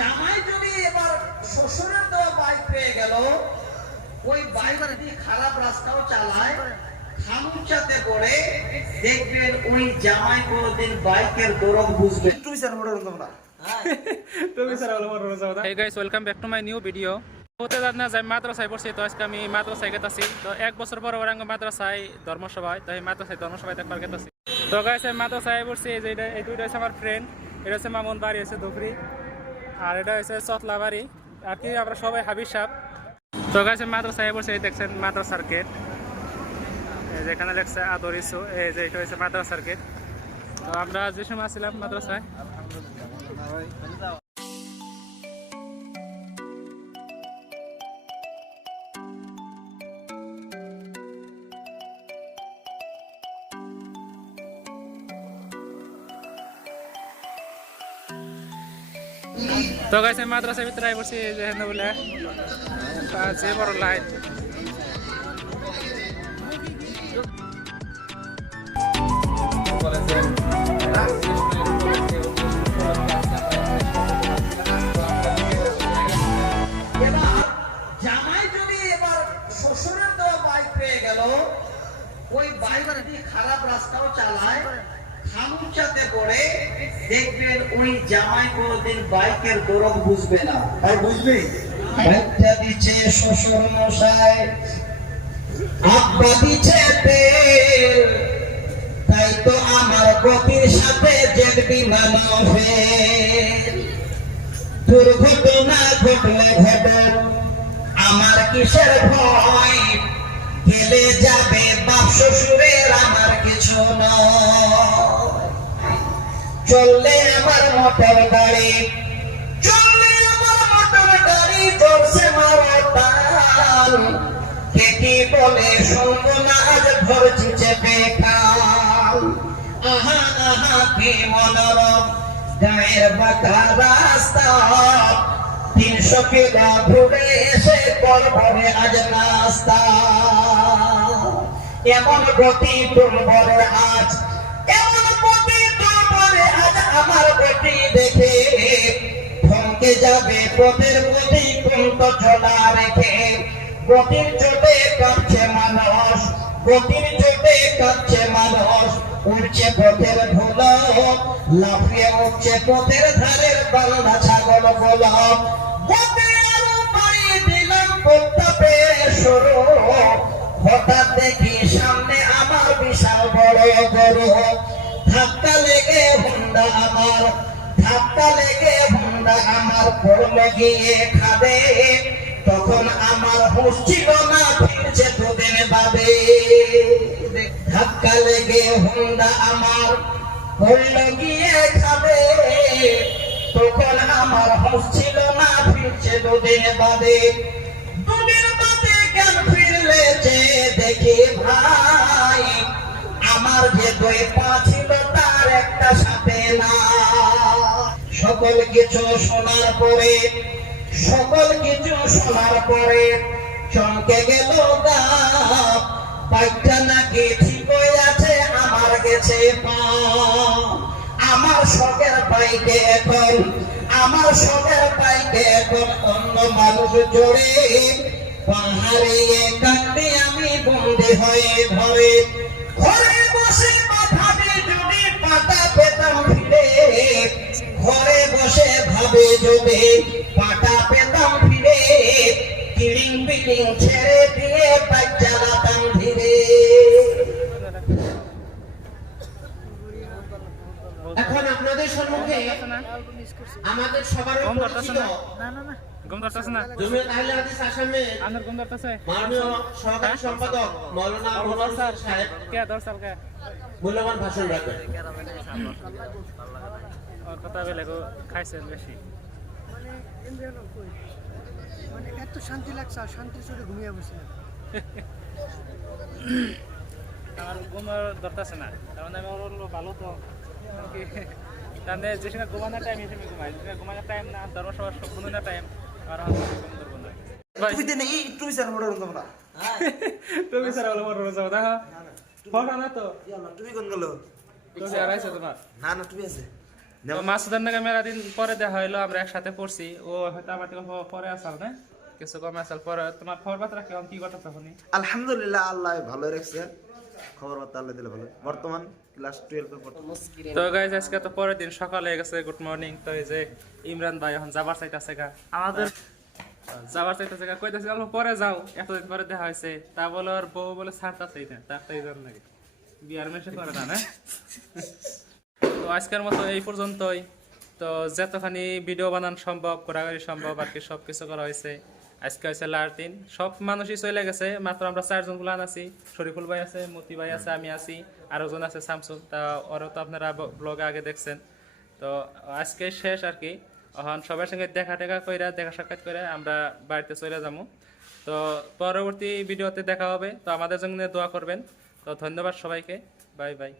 জামাই যদি এবার শ্বশুরের দেওয়া বাইক পেয়ে গেল ওই বাইক যদি খারাপ রাস্তাও চালায় খামুচাতে করে দেখবেন ওই জামাই কোনোদিন বাইকের দরদ বুঝবে তুমি স্যার মোটর তোমরা। তুমি স্যার হলো বড় কথা guys welcome back to my new video হতে যাত না যাই মাদ্রাসায় পড়ছি তো আজকে আমি মাদ্রাসায় গেতাছি। তো এক বছর পর ওরাঙ্গ মাদ্রাসায় ধর্মসভায় তো এই মাদ্রাসায় ধর্মসভায় দেখবার গেতাছি। তো গাইস আমি মাদ্রাসায় পড়ছি এই যে এটা- এই দুইটা হচ্ছে আমার ফ্রেন্ড এটা হচ্ছে মামুন বাড়ি ধুবরি আর এটা হয়েছে চতলা বাড়ি আর কি, আমরা সবাই হাবি সাপ তো গাছে মাদ্রাসা মাদ্রাসায় বসে দেখছেন মাদ্রাসার গেট এই যে এখানে লেখছে আদর ইসু, এই যে এটা হয়েছে মাদ্রাসার গেট তো আমরা যে সময় আসছিলাম মাদ্রাসায় তো গাইছে মাদ্রাসার ভিতরে আই পড়ছি যে হেন বলে। যে বড় লাইট জামাই যদি এবার শ্বশুরের দেওয়া বাইক পেয়ে গেল, ওই বাইক যদি খারাপ রাস্তাও চালায় খামুচাতে দেখবেন ওই জামাই কোনোদিন বাইকের দরদ বুঝবে না। আর বুঝবি? দিচ্ছে শ্বশুর মশাই আব্বা দিচ্ছে তেল। তাই তো আমার গতির সাথে জেট বিমান দুর্ঘটনা ঘটলে ঘটল আমার কিসের ভয়? গেলে যাবে বাপ শ্বশুরের আমার কিছু নয়। চললে আমার মোটর গাড়ি। চললে আমার মোটর গাড়ি, চলছে মারতাল কে কি বলে শুনব না, আজ ধরছি আহা আহা, কি গায়ের বাঁকা রাস্তা। তিনশো এসে আজ এমন গতি আজ আমার গতি দেখে থমকে যাবে, পথের গতি কুন্ত চলা রেখে। গতির চোটে কাঁপছে মানুষ, গতির চোটে কাঁপছে মানুষ। উঠছে পথের ধুলো, লাফিয়ে উঠছে পথের ধারের বাংলা ছাগল পেয়ে হঠাৎ দেখি সামনে আমার বিশাল বড় গরু। লেগে আমার লেগে আমার পড়ল গিয়ে খাবে। তখন আমার হুঁশ ছিল না, ফিরছে দুদিন বাদে ধাক্কা লেগে আমার গিয়ে খাবে। তখন আমার হুঁশ ছিল না, ফিরছে দুদিন বাদে দুদিন বাদে জ্ঞান ফিরলে যে ভাই? আমার যে দুই পা ছিল সকল কিছু শোনার পরে, সকল কিছু শোনার পরে চমকে গেল গাপ। নাকি ঠিক হয়ে আছে, আমার গেছে আমার শখের বাইকে এখন, আমার শখের বাইকে এখন অন্য মানুষ জোরে। পাহাড়ে কান্দে আমি বন্দি হয়ে ঘরে। যদি পাটা পেতাম ফিরে কিলিং বিলিং ছেড়ে দিয়ে বাইক চালাতাম ধীরে। এখন আপনাদের সম্মুখে আমাদের সবার পরিচিত গম ধরতেছে না? জমিয়ত আহলে হাদিস আসামের আপনার গম ধরতেছে? মাননীয় সহকারী সম্পাদক মৌলানা মনোয়ার হোসেন সাহেব। কে দশ সাল কে মূল্যবান ভাষণ রাখবেন। কথা বলে খাইছেন বেশি। মানে ইন্দ্রিয়ান কই? মানে এত শান্তি লাগছে আর শান্তির চোটে ঘুমিয়ে বসে আমার ঘুম ধরতেছে না। কারণ আমি ওর ভালো তো। তাহলে যে সময় ঘুমানোর টাইম হিসেবে ঘুমাই। যে ঘুমানোর টাইম না ধর্মসভার সব ঘুমানোর টাইম আর হয়তো ঘুম ধরবো না তুমি স্যার মোটর তুমি স্যার বড় দেখা। হবে না তুমি কোন গেল? তুমি তোমার। না না তুমি আছে। মাসুদের নাকি মেলা দিন পরে দেখা হইল আমরা একসাথে পড়ছি। ও হয়তো আমার থেকে পরে আসাল না? কিছু কম আসাল পরে। তোমার খবর বার্তা কি কথা তখন আলহামদুলিল্লাহ আল্লাহ ভালো রাখছে। খবর বার্তা আল্লাহ দিলে ভালো। বর্তমান ক্লাস টুয়েলভে তো গাইজ আজকে তো পরের দিন সকালে হয়ে গেছে গুড মর্নিং তো এই যে ইমরান ভাই এখন যাবার চাইতেছে গা। আমাদের যাবার চাইতেছে গা। কইতেছে অল্প পরে যাও। এতদিন পরে দেখা হয়েছে। তা বলে ওর বউ বলে ছাড়তাছেই না। তার তাই জন্য নাকি বিয়ার মেশে করে না না? তো আজকের মতো এই পর্যন্তই। তো যতখানি ভিডিও বানানো সম্ভব, ঘোরাঘুরি সম্ভব, আর কি সব কিছু করা হয়েছে। আজকে হয়েছে লাস্ট সব মানুষই চলে গেছে, মাত্র আমরা চারজন গুলান আছি শরীফুল ভাই আছে, মতি ভাই আছে, আমি আছি আরও জন আছে শামসুল তা ওরও তো আপনারা ব্লগে আগে দেখছেন। তো আজকে শেষ আর কি। এখন সবার সঙ্গে দেখা টেকা কইরা, দেখা সাক্ষাৎ করে আমরা বাড়িতে চলে যাব তো পরবর্তী ভিডিওতে দেখা হবে। তো আমাদের জন্য দোয়া করবেন। তো ধন্যবাদ সবাইকে। Bye bye.